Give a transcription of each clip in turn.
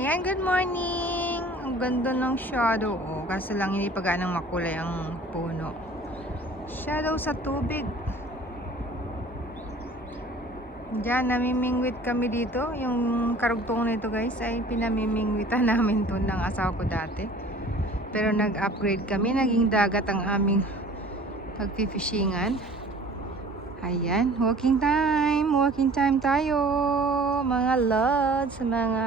Ayan, good morning! Ang ganda ng shadow. Oh, kaso lang hindi pa ganang makulay ang puno. Shadow sa tubig. Diyan, namimingwit kami dito. Yung karugtong nito guys ay pinamimingwitan namin to ng asawa ko dati. Pero nag-upgrade kami. Naging dagat ang aming pagpipishingan. Ayan, walking time. Walking time tayo. Mga lods, mga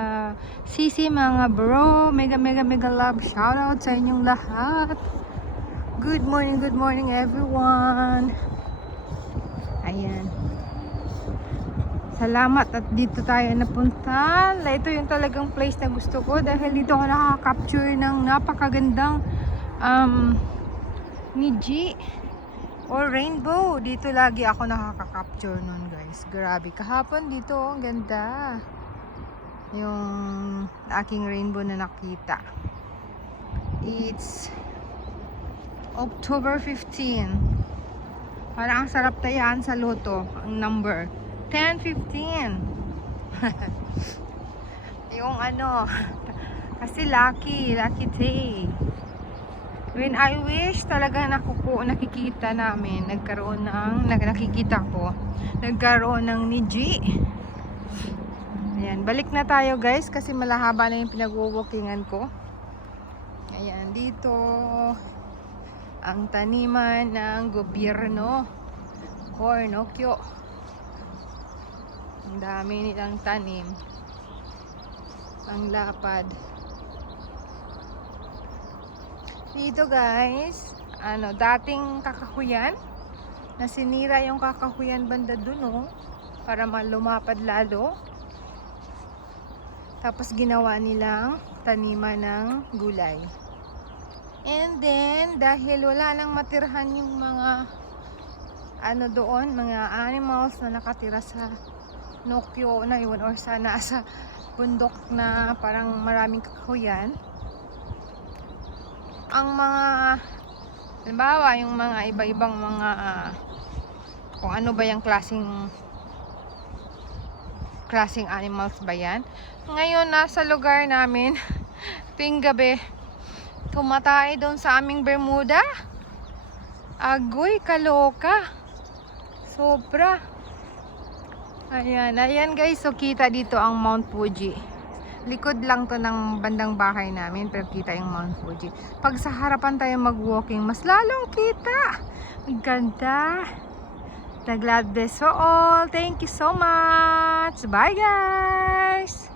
sisi, mga bro. Mega love. Shoutout sa inyong lahat. Good morning everyone. Ayan. Salamat at dito tayo napunta. Ito yung talagang place na gusto ko dahil dito ako nakaka-capture ng napakagandang Niji or rainbow. Dito lagi ako nakaka-capture nun guys. Grabe. Kahapon dito, ang ganda. Yung aking rainbow na nakita. It's October 15. Parang ang sarap tayaan sa loto. Ang number 10-15. Yung ano, kasi lucky day. When I wish talaga nakikita namin, nakikita ko, nagkaroon ng Niji. Ayan, balik na tayo guys kasi malahaba na yung pinag-walkingan ko. Ayan, dito ang taniman ng gobyerno, Cornocchio. Ang dami nilang tanim. Ang lapad. Dito guys, dating kakahuyan na sinira yung kakahuyan banda dun, oh, para lumapad lalo. Tapos ginawa nilang taniman ng gulay. And then dahil wala nang matirhan yung mga doon, mga animals na nakatira sa Nokyo na yun or sa nasa bundok na parang maraming kakahuyan. Ang mga halimbawa yung mga iba-ibang mga kung ano ba yung klaseng animals ba yan. Ngayon nasa lugar namin tuwing gabi tumatay doon sa aming Bermuda. Agoy, kaloka. Sobra. Ayan guys, so kita dito ang Mount Fuji. Likod lang to ng bandang bahay namin, pero kita yung Mount Fuji. Pag sa harapan tayo mag-walking, mas lalong kita. Ang ganda. God bless for all. Thank you so much. Bye guys.